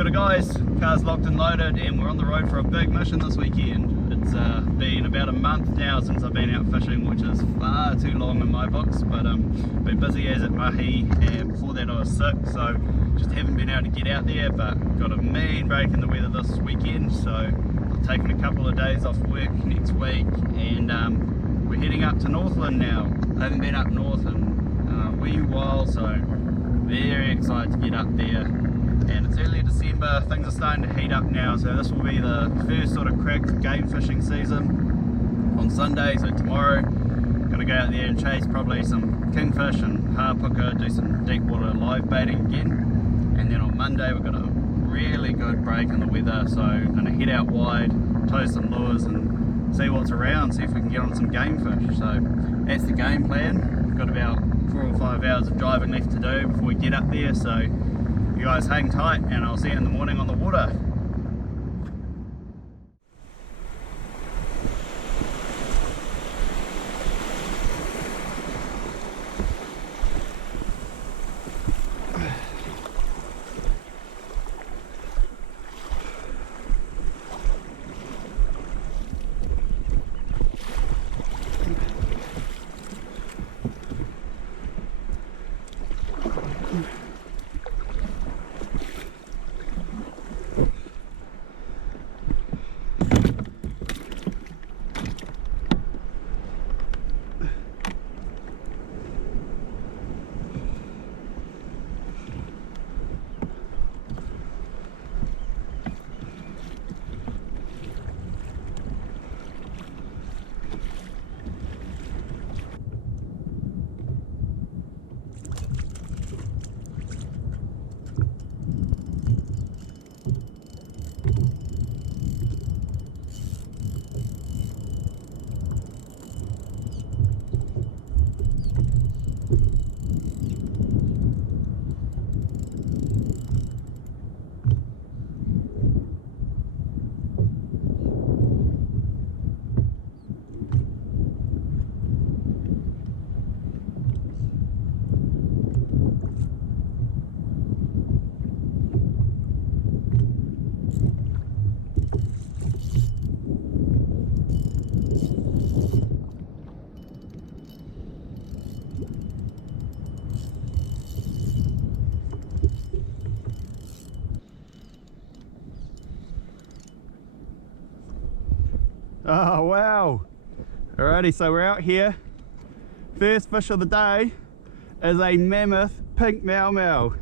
Kia ora guys, car's locked and loaded and we're on the road for a big mission this weekend. It's been about a month now since I've been out fishing, which is far too long in my books, but been busy as at mahi, and before that I was sick, so just haven't been able to get out there, but got a mean break in the weather this weekend, so I've taken a couple of days off work next week, and we're heading up to Northland now. I haven't been up north in a wee while, so very excited to get up there. And it's early December, things are starting to heat up now, so this will be the first sort of crack game fishing season on Sunday. So tomorrow gonna go out there and chase probably some kingfish and harpooker, do some deep water live baiting again, and then on Monday we've got a really good break in the weather, so gonna head out wide, tow some lures and see what's around, see if we can get on some game fish. So that's the game plan. We've got about 4 or 5 hours of driving left to do before we get up there, so you guys hang tight and I'll see you in the morning on the water. Oh wow, alrighty, so we're out here. First fish of the day is a mammoth pink mau mau.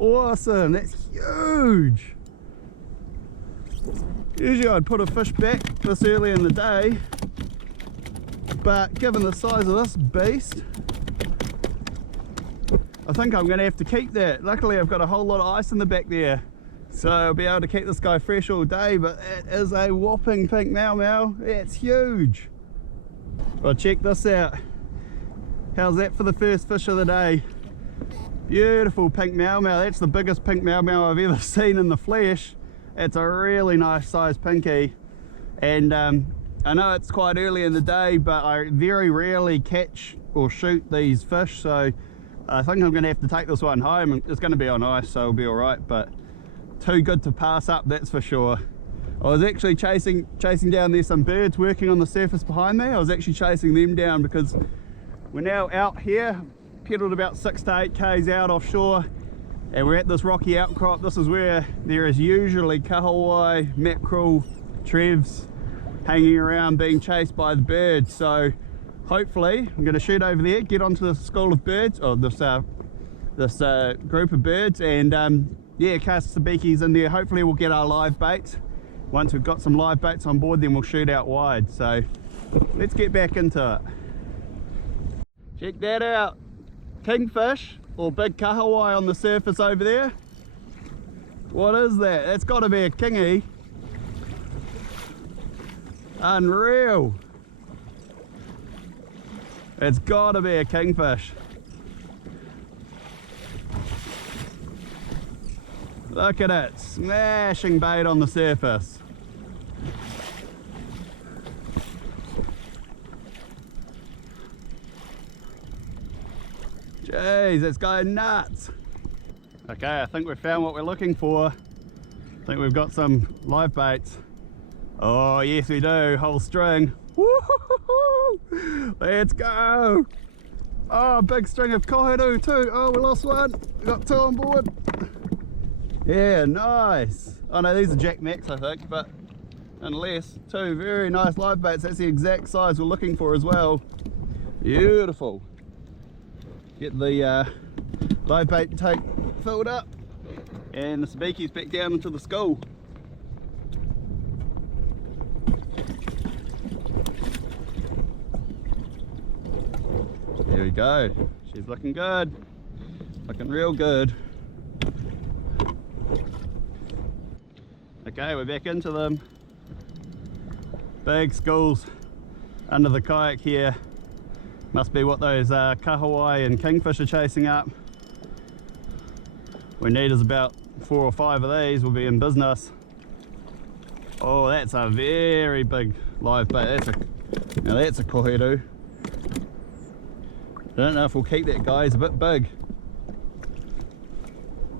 Awesome, that's huge. Usually I'd put a fish back this early in the day, but given the size of this beast, I think I'm going to have to keep that. Luckily I've got a whole lot of ice in the back there, so I'll be able to keep this guy fresh all day. But it is a whopping pink mau mau. It's huge. Well, check this out. How's that for the first fish of the day? Beautiful pink mau mau. That's the biggest pink mau mau I've ever seen in the flesh. It's a really nice size pinky, and I know it's quite early in the day, but I very rarely catch or shoot these fish, so I think I'm going to have to take this one home. It's going to be on ice, so it'll be alright, but too good to pass up, that's for sure. I was actually chasing down there some birds working on the surface behind me. I was actually chasing them down because we're now out here, pedalled about 6 to 8 k's out offshore, and we're at this rocky outcrop. This is where there is usually kahawai, mackerel, trevs hanging around being chased by the birds. So hopefully I'm going to shoot over there, get onto the school of birds, or this group of birds, and yeah, cast some beakies in there. Hopefully we'll get our live baits. Once we've got some live baits on board, then we'll shoot out wide. So let's get back into it. Check that out. Kingfish or big kahawai on the surface over there. What is that? That's got to be a kingy. Unreal. It's got to be a kingfish. Look at it, smashing bait on the surface. Jeez, it's going nuts. Okay, I think we've found what we're looking for. I think we've got some live baits. Oh yes we do, whole string. Woo-hoo-hoo-hoo! Let's go! Oh, big string of kohiru too. Oh, we lost one. We got two on board. Yeah, nice. Oh no, these are Jack Max I think, but unless, two very nice live baits. That's the exact size we're looking for as well. Beautiful. Get the live bait tank filled up and the sabiki's back down into the school. There we go. She's looking good. Looking real good. Okay, we're back into them. Big schools under the kayak here. Must be what those kahawai and kingfish are chasing up. We need is about 4 or 5 of these, we'll be in business. Oh, that's a very big live bait. Now that's a kohiru. I don't know if we'll keep that guy, he's a bit big.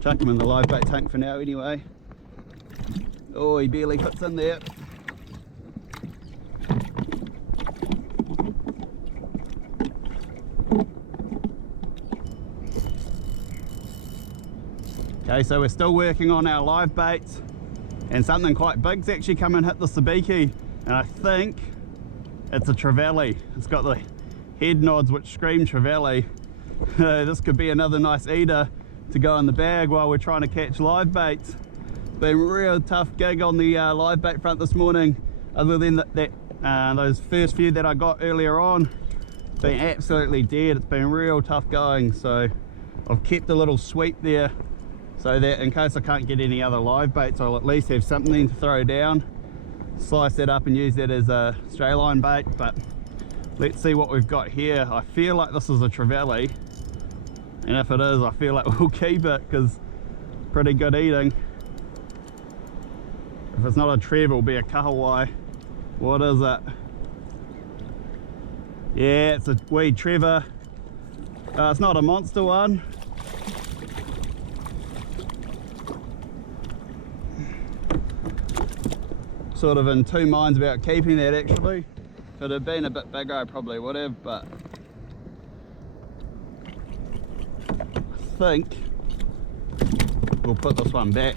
Chuck him in the live bait tank for now anyway. Oh, he barely fits in there. Okay, so we're still working on our live baits, and something quite big's actually come and hit the sabiki, and I think it's a trevally. It's got the head nods which scream trevally. This could be another nice eater to go in the bag while we're trying to catch live baits. It's been a real tough gig on the live bait front this morning, other than those first few that I got earlier on. It's been absolutely dead. It's been real tough going, so I've kept a little sweep there so that in case I can't get any other live baits, I'll at least have something to throw down, slice that up and use that as a stray line bait. But let's see what we've got here. I feel like this is a trevally, and if it is, I feel like we'll keep it because pretty good eating. If it's not a trev, it'll be a kahawai. What is it? Yeah, it's a wee trevor. It's not a monster one. Sort of in two minds about keeping that actually. If it had been a bit bigger I probably would have, but I think we'll put this one back.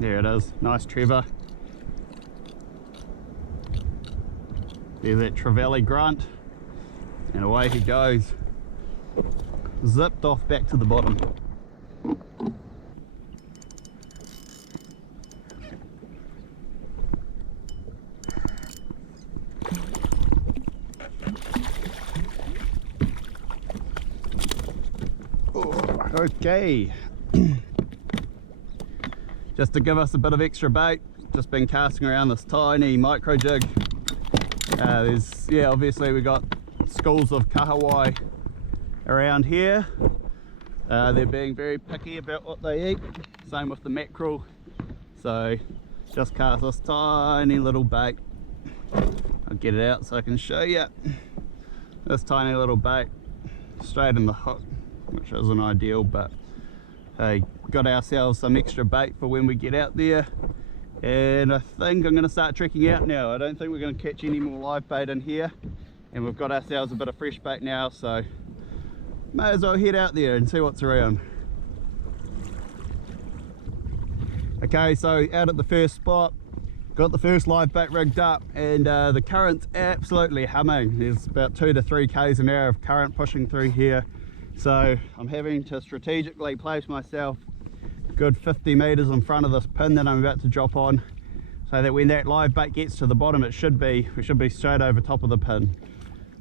There it is, nice trevor. There's that trevally grunt. And away he goes, zipped off back to the bottom. Oh, okay. Just to give us a bit of extra bait, just been casting around this tiny micro jig. Obviously we got schools of kahawai around here. They're being very picky about what they eat, same with the mackerel, so just cast this tiny little bait. I'll get it out so I can show you. This tiny little bait straight in the hook, which isn't ideal, but hey, got ourselves some extra bait for when we get out there. And I think I'm going to start trekking out now. I don't think we're going to catch any more live bait in here, and we've got ourselves a bit of fresh bait now, so may as well head out there and see what's around. Okay, so out at the first spot, got the first live bait rigged up, and the current's absolutely humming. There's about 2 to 3 k's an hour of current pushing through here, so I'm having to strategically place myself a good 50 meters in front of this pin that I'm about to drop on, so that when that live bait gets to the bottom, we should be straight over top of the pin.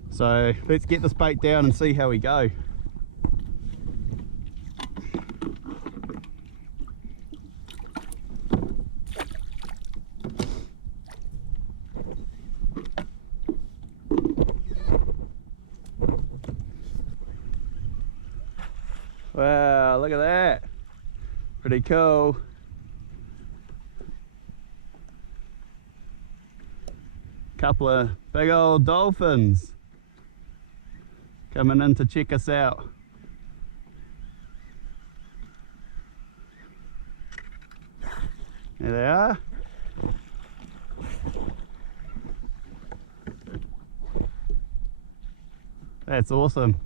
So let's get this bait down and see how we go. Wow, look at that. Pretty cool. couple of big old dolphins coming in to check us out. There they are. That's awesome.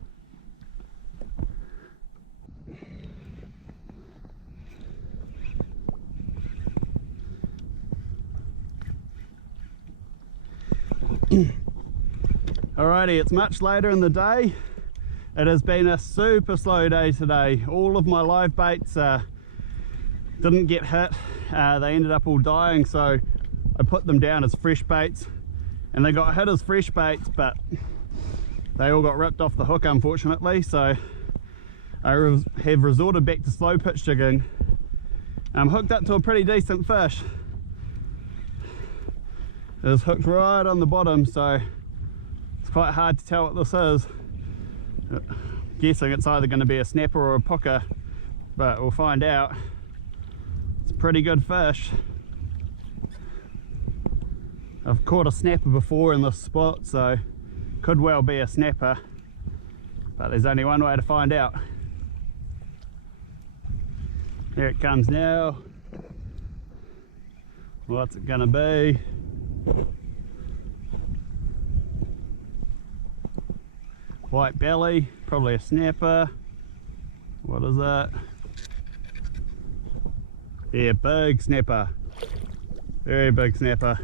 Alrighty, it's much later in the day. It has been a super slow day today. All of my live baits didn't get hit. They ended up all dying, so I put them down as fresh baits, and they got hit as fresh baits, but they all got ripped off the hook, unfortunately. So I have resorted back to slow pitch jigging. I'm hooked up to a pretty decent fish. It was hooked right on the bottom, so it's quite hard to tell what this is. Guessing it's either going to be a snapper or a pooker, but we'll find out. It's a pretty good fish. I've caught a snapper before in this spot, so could well be a snapper, but there's only one way to find out. Here it comes now. What's it gonna be? White belly, probably a snapper. What is that? Yeah, big snapper. Very big snapper.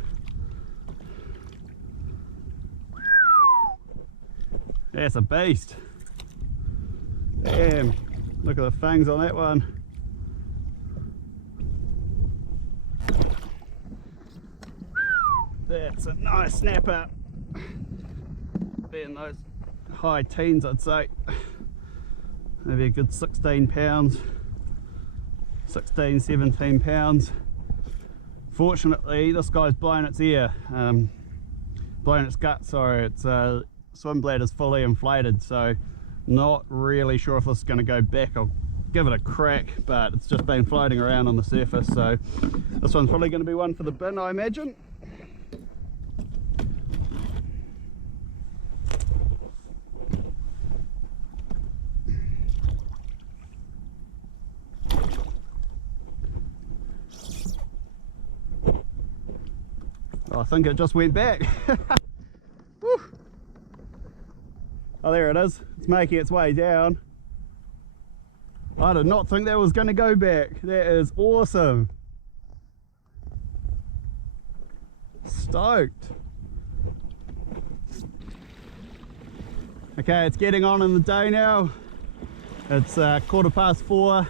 That's a beast. Damn, look at the fangs on that one. That's a nice snapper. Being those high teens, I'd say. Maybe a good 16 pounds. 16, 17 pounds. Fortunately, this guy's blown its ear. Blown its gut, sorry. Its swim bladder's fully inflated, so not really sure if this is going to go back. I'll give it a crack, but it's just been floating around on the surface, so this one's probably going to be one for the bin, I imagine. I think it just went back. Woo. Oh, there it is. It's making its way down. I did not think that was going to go back. That is awesome. Stoked. Okay, it's getting on in the day now. It's 4:15.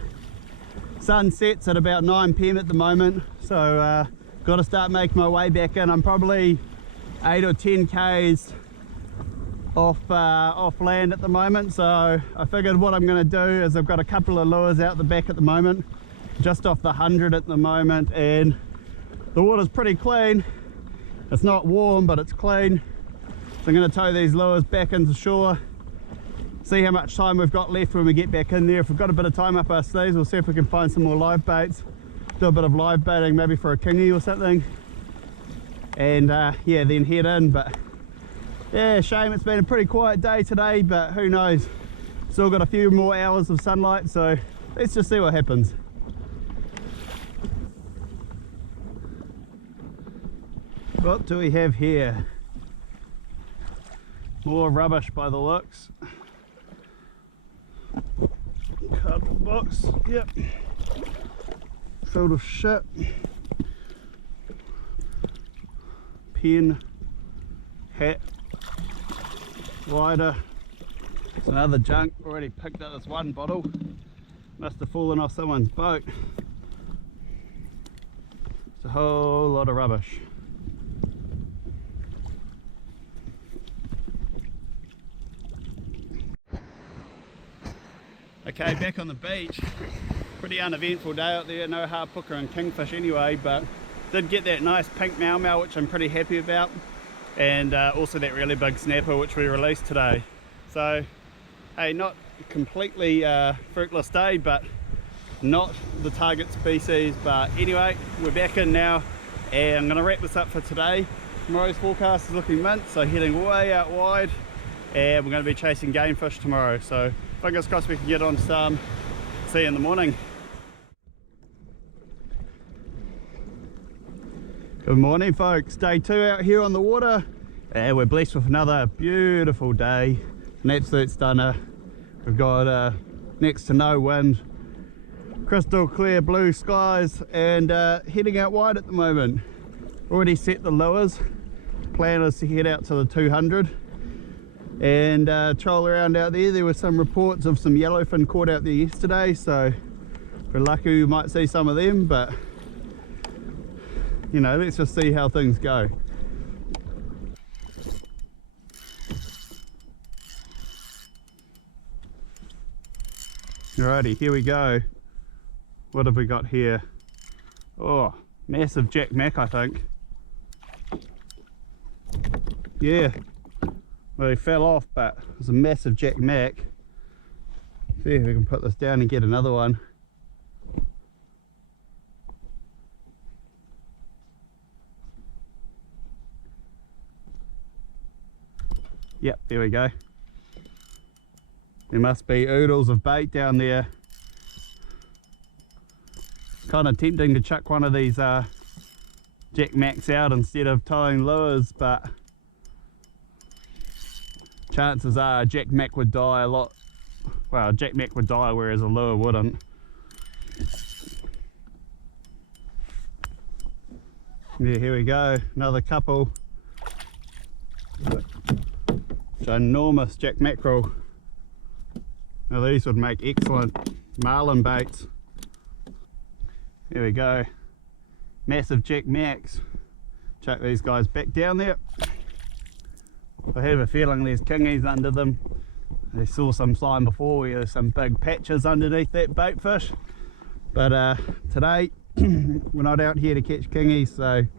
Sun sets at about 9 PM at the moment, so got to start making my way back in. I'm probably 8 or 10 k's off land at the moment, so I figured what I'm going to do is I've got a couple of lures out the back at the moment, just off the 100 at the moment, and the water's pretty clean. It's not warm, but it's clean, so I'm going to tow these lures back into shore, see how much time we've got left when we get back in there. If we've got a bit of time up our sleeves, we'll see if we can find some more live baits, do a bit of live baiting, maybe for a kingy or something, and yeah, then head in. But yeah, shame it's been a pretty quiet day today, but who knows, still got a few more hours of sunlight, so let's just see what happens. What do we have here? More rubbish by the looks. Cardboard box, yep, filled with shit. Pen, hat, lighter, some other junk. Already picked up this one bottle, must have fallen off someone's boat. It's a whole lot of rubbish. Okay, back on the beach. Pretty uneventful day out there, no harpooker and kingfish anyway, but did get that nice pink mau, which I'm pretty happy about, and also that really big snapper which we released today. So hey, not completely fruitless day, but not the target species. But anyway, we're back in now, and I'm going to wrap this up for today. Tomorrow's forecast is looking mint, so heading way out wide, and we're going to be chasing game fish tomorrow, so fingers crossed we can get on some. See you in the morning. Good morning folks, day 2 out here on the water, and we're blessed with another beautiful day, an absolute stunner. We've got next to no wind, crystal clear blue skies, and heading out wide at the moment. Already set the lures. Plan is to head out to the 200 and troll around out there. There were some reports of some yellowfin caught out there yesterday, so if we're lucky we might see some of them, but you know, let's just see how things go. Alrighty, here we go. What have we got here? Oh, massive Jack Mac, I think. Yeah, well, he fell off, but it's a massive Jack Mac. See if we can put this down and get another one. Yep, there we go. There must be oodles of bait down there. Kind of tempting to chuck one of these Jack Macs out instead of towing lures, but chances are Jack Mac would die a lot. Well, Jack Mac would die whereas a lure wouldn't. Yeah, here we go, another couple. Ginormous Jack mackerel. Now these would make excellent marlin baits. There we go, massive Jack Macs. Chuck these guys back down there. I have a feeling there's kingies under them. I saw some sign before where there's some big patches underneath that bait fish, but today we're not out here to catch kingies, so I'm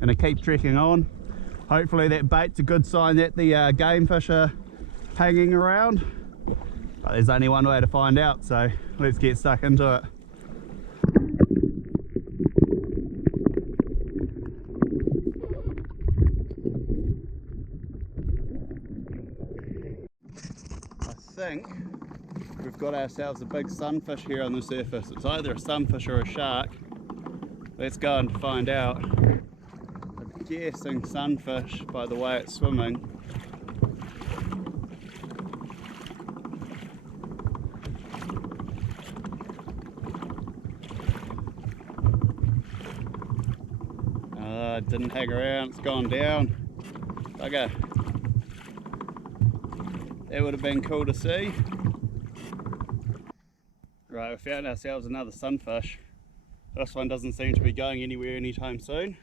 going to keep trekking on. Hopefully that bait's a good sign that the game fish are hanging around, but there's only one way to find out, so let's get stuck into it. I think we've got ourselves a big sunfish here on the surface. It's either a sunfish or a shark. Let's go and find out. I'm guessing sunfish by the way it's swimming. It didn't hang around, it's gone down. Okay. That would have been cool to see. Right, we found ourselves another sunfish. This one doesn't seem to be going anywhere anytime soon.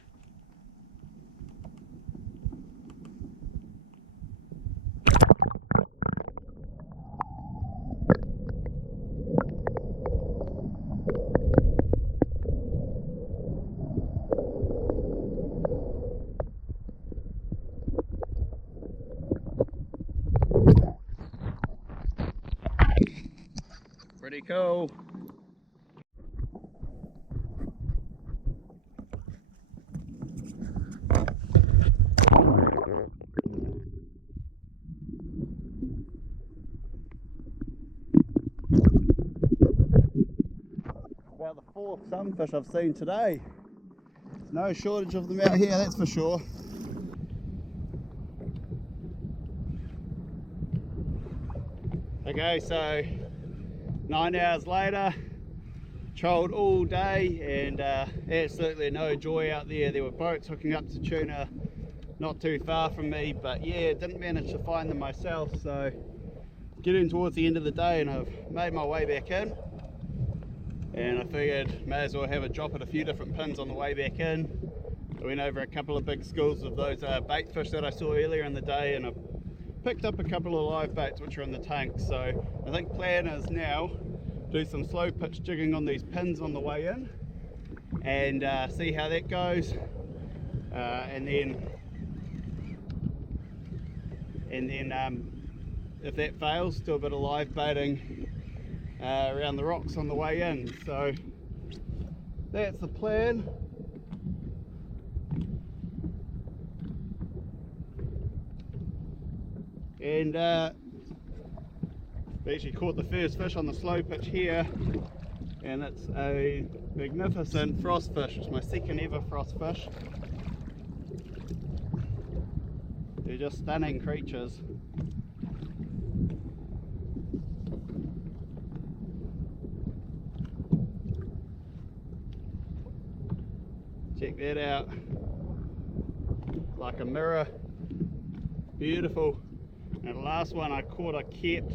Pretty cool. About the 4th sunfish I've seen today. There's no shortage of them out here, that's for sure. Okay, so 9 hours later, trolled all day, and absolutely no joy out there. There were boats hooking up to tuna not too far from me, but yeah, didn't manage to find them myself. So getting towards the end of the day, and I've made my way back in, and I figured may as well have a drop at a few different pins on the way back in. I went over a couple of big schools of those bait fish that I saw earlier in the day, and I picked up a couple of live baits which are in the tank. So I think plan is now do some slow pitch jigging on these pins on the way in, and see how that goes, and then if that fails, do a bit of live baiting around the rocks on the way in. So that's the plan. and we actually caught the first fish on the slow pitch here, and it's a magnificent frost fish. It's my second ever frost fish. They're just stunning creatures. Check that out, like a mirror, beautiful. And the last one I caught I kept,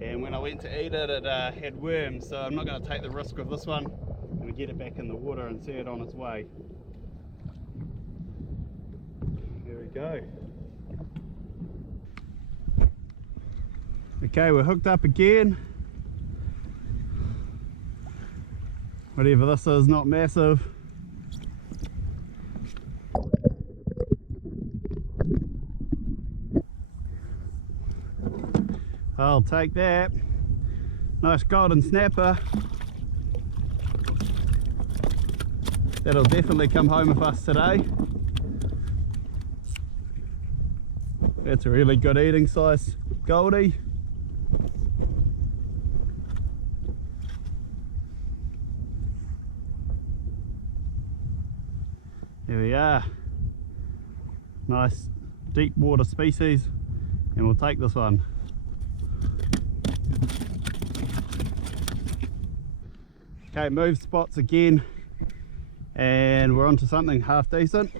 and when I went to eat it, it had worms, so I'm not going to take the risk of this one. I'm going to get it back in the water and see it on its way. There we go. Okay, we're hooked up again. Whatever this is, not massive. I'll take that. Nice golden snapper. That'll definitely come home with us today. That's a really good eating size goldie. There we are. Nice deep water species, and we'll take this one. Okay, move spots again, and we're onto something half decent.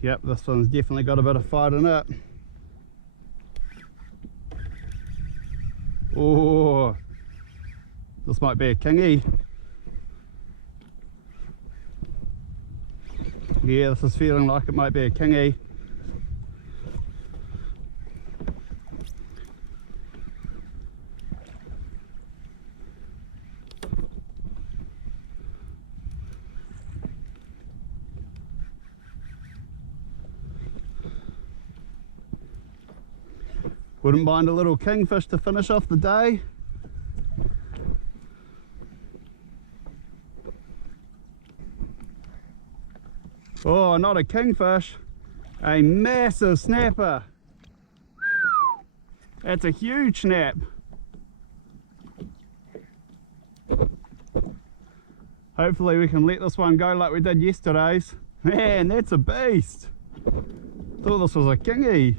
Yep, this one's definitely got a bit of fight in it. Oh, this might be a kingy. Yeah, this is feeling like it might be a kingy. Wouldn't mind a little kingfish to finish off the day. Oh, not a kingfish, a massive snapper. That's a huge snap. Hopefully we can let this one go like we did yesterday's. Man, that's a beast. Thought this was a kingy.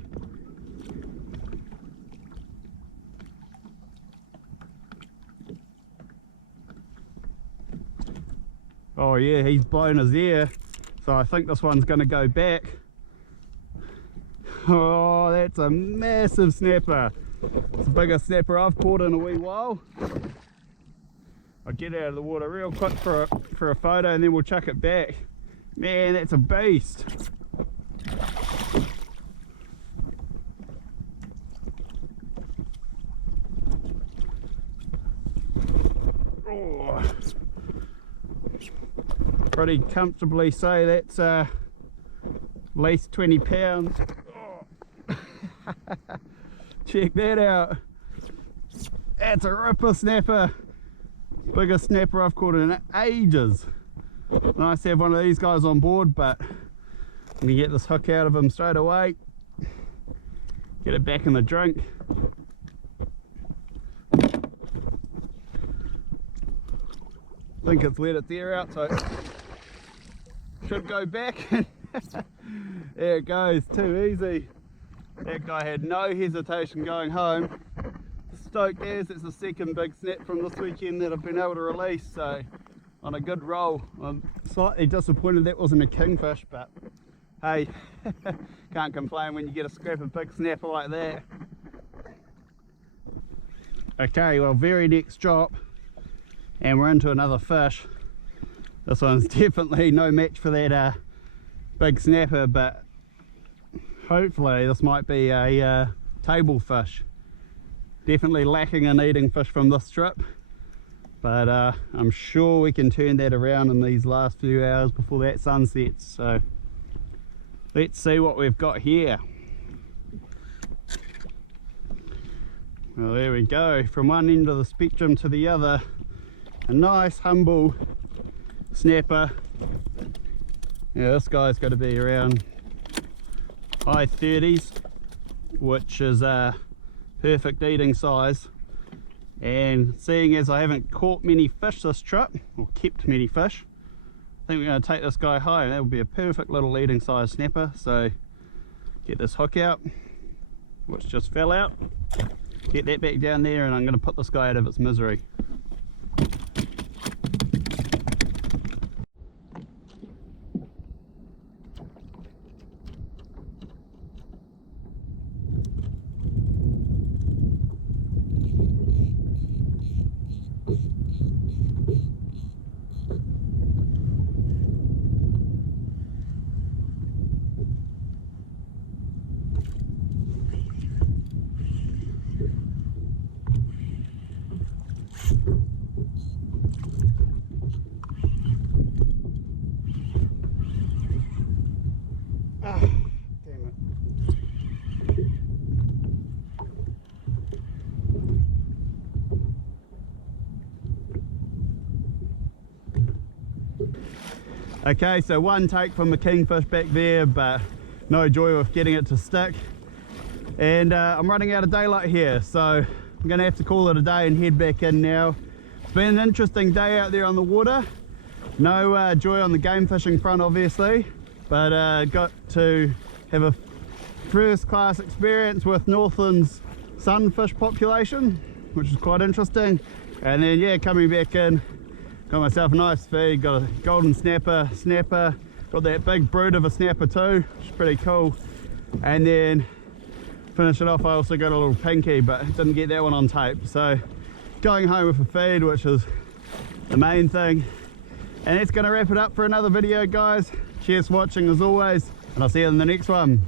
Oh yeah, he's blown his ear, so I think this one's going to go back. Oh, that's a massive snapper. It's the biggest snapper I've caught in a wee while. I'll get out of the water real quick for a photo, and then we'll chuck it back. Man, that's a beast. Oh. Pretty comfortably say that's at least 20 pounds. Oh. Check that out. That's a ripper snapper. Biggest snapper I've caught in ages. Nice to have one of these guys on board, but I'm gonna get this hook out of him straight away. Get it back in the drink. I think it's let its ear out, so should go back. There it goes, too easy. That guy had no hesitation going home. Stoked as it's the second big snap from this weekend that I've been able to release, so on a good roll. I'm slightly disappointed that wasn't a kingfish, but hey, can't complain when you get a scrap of big snapper like that. Okay, well, very next drop, and we're into another fish. This one's definitely no match for that big snapper, but hopefully this might be a table fish. Definitely lacking in eating fish from this trip, but I'm sure we can turn that around in these last few hours before that sun sets. So let's see what we've got here. Well, there we go, from one end of the spectrum to the other. A nice humble snapper. Yeah, this guy's got to be around high 30s, which is a perfect eating size. And seeing as I haven't caught many fish this trip, or kept many fish, I think we're going to take this guy home. That will be a perfect little eating size snapper. So get this hook out, which just fell out, get that back down there, and I'm going to put this guy out of its misery. Ah, damn it. Okay, so one take from the Kingfish back there, but no joy with getting it to stick. And I'm running out of daylight here, so I'm gonna have to call it a day and head back in now. It's been an interesting day out there on the water. No joy on the game fishing front, obviously, but got to have a first class experience with Northland's sunfish population, which is quite interesting. And then yeah, coming back in, got myself a nice feed, got a golden snapper, got that big brood of a snapper too, which is pretty cool. And then finish it off, I also got a little pinky, but didn't get that one on tape. So going home with a feed, which is the main thing. And that's going to wrap it up for another video, guys. Cheers for watching as always, and I'll see you in the next one.